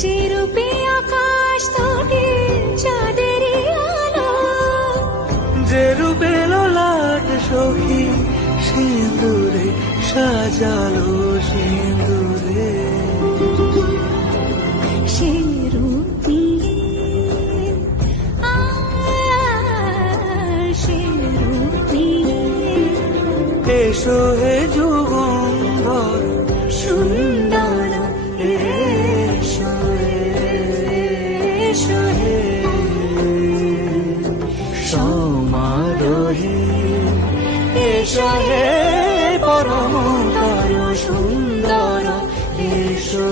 যে রূপে আকাশ তটে চাঁদেরই আলো, যে রূপে ললাট সখী সিঁদুরে সাজালো সিঁদুরে। সে রূপ নিয়ে, সে রূপ নিয়ে এসো হে যুগন্ধর সুন্দর, এসো এসো হে সমারোহে। এসো হে পরম সুন্দর, এসো।